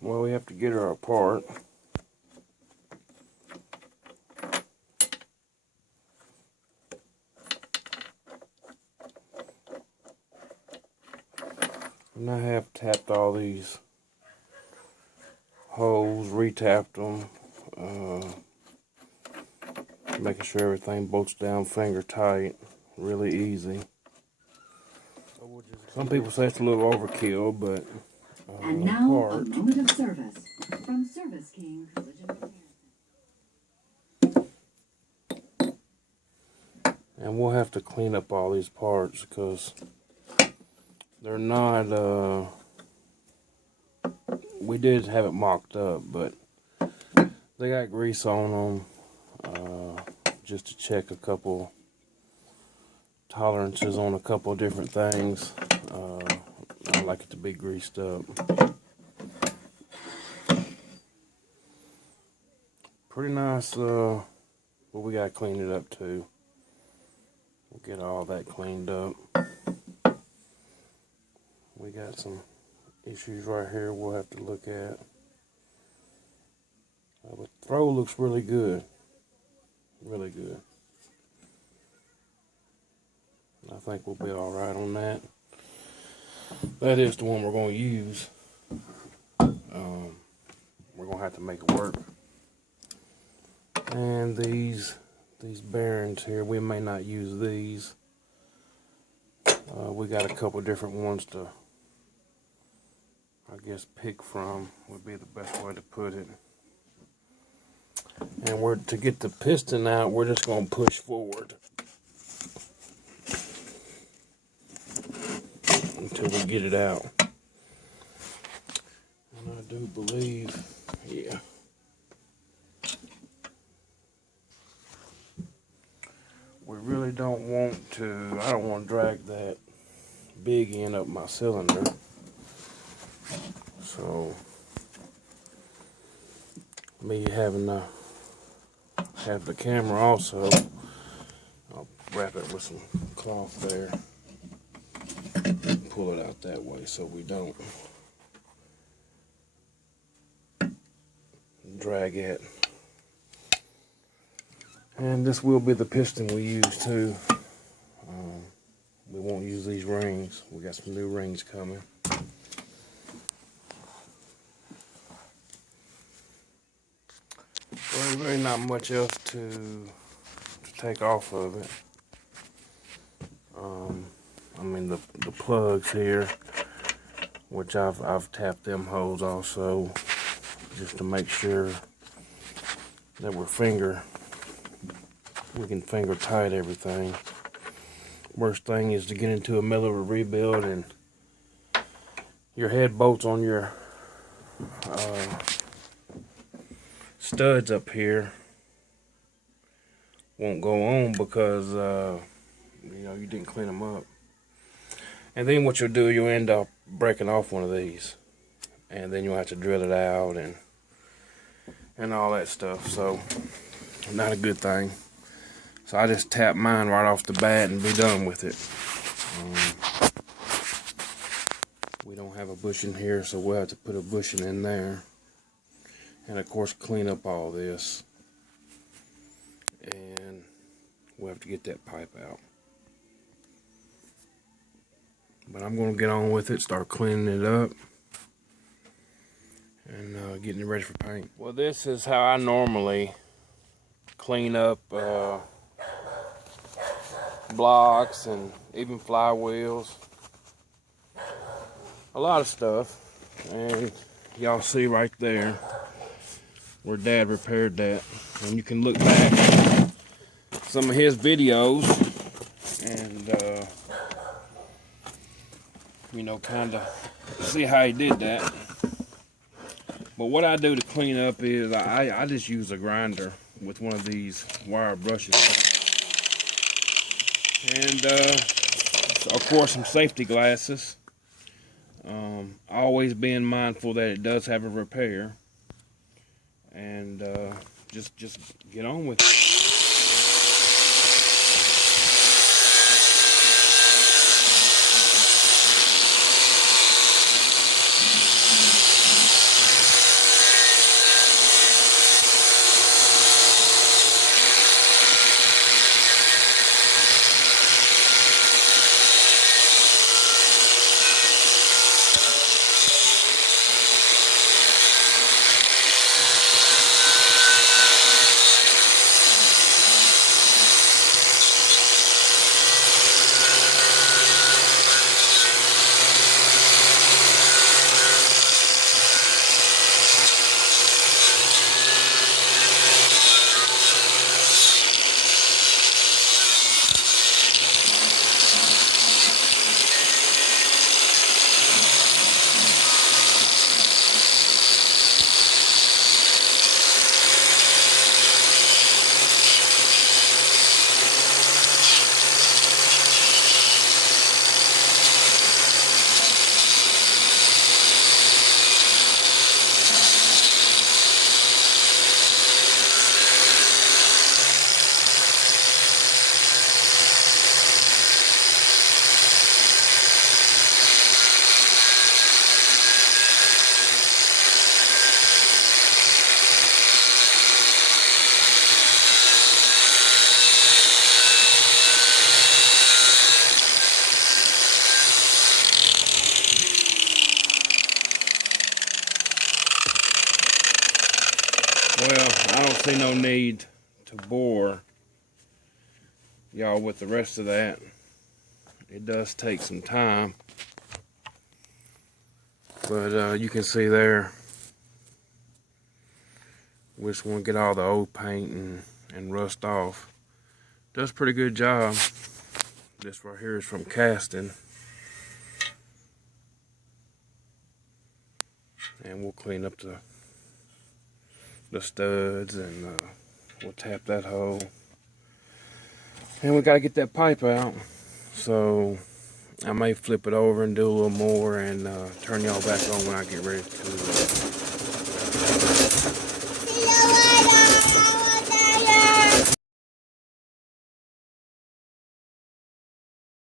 Well, we have to get her apart. And I have tapped all these holes, retapped them, making sure everything bolts down finger tight, really easy. Some people say it's a little overkill, but and now a moment of service from Service King Collision Repair. And we'll have to clean up all these parts because they're not, we did have it mocked up, but they got grease on them, just to check a couple tolerances on a couple of different things. I like it to be greased up. Pretty nice, but we gotta clean it up too. We'll get all that cleaned up. We got some issues right here we'll have to look at. But the throw looks really good. Really good. I think we'll be alright on that. That is the one we're going to use. We're going to have to make it work. And these bearings here, we may not use these. We got a couple different ones to, I guess, pick from would be the best way to put it. And to get the piston out, we're just going to push forward until we get it out. And I do believe, yeah. We really don't want to, I don't want to drag that big end up my cylinder. So, me having to have the camera also, I'll wrap it with some cloth there. Pull it out that way so we don't drag it. And this will be the piston we use too. We won't use these rings. We got some new rings coming. Well, really not much else to take off of it. I mean the plugs here, which I've tapped them holes also, just to make sure that we can finger tight everything. Worst thing is to get into a middle of a rebuild and your head bolts on your studs up here won't go on because you didn't clean them up. And then what you'll do, you'll end up breaking off one of these, and then you'll have to drill it out and all that stuff. So not a good thing. So I just tap mine right off the bat and be done with it. We don't have a bushing here, so we'll have to put a bushing in there. And of course clean up all this. And we'll have to get that pipe out. But I'm going to get on with it, start cleaning it up. And getting it ready for paint. Well, this is how I normally clean up blocks and even flywheels, a lot of stuff. And y'all see right there where Dad repaired that, and you can look back at some of his videos and kind of see how he did that. But what I do to clean up is I just use a grinder with one of these wire brushes. And of course some safety glasses. Always being mindful that it does have a repair. And just get on with it. see no need to bore y'all with the rest of that. It does take some time, but you can see there, we just want to get all the old paint and rust off. Does a pretty good job. This right here is from casting. And we'll clean up the studs, and we'll tap that hole. And we got to get that pipe out. So I may flip it over and do a little more and turn y'all back on when I get ready to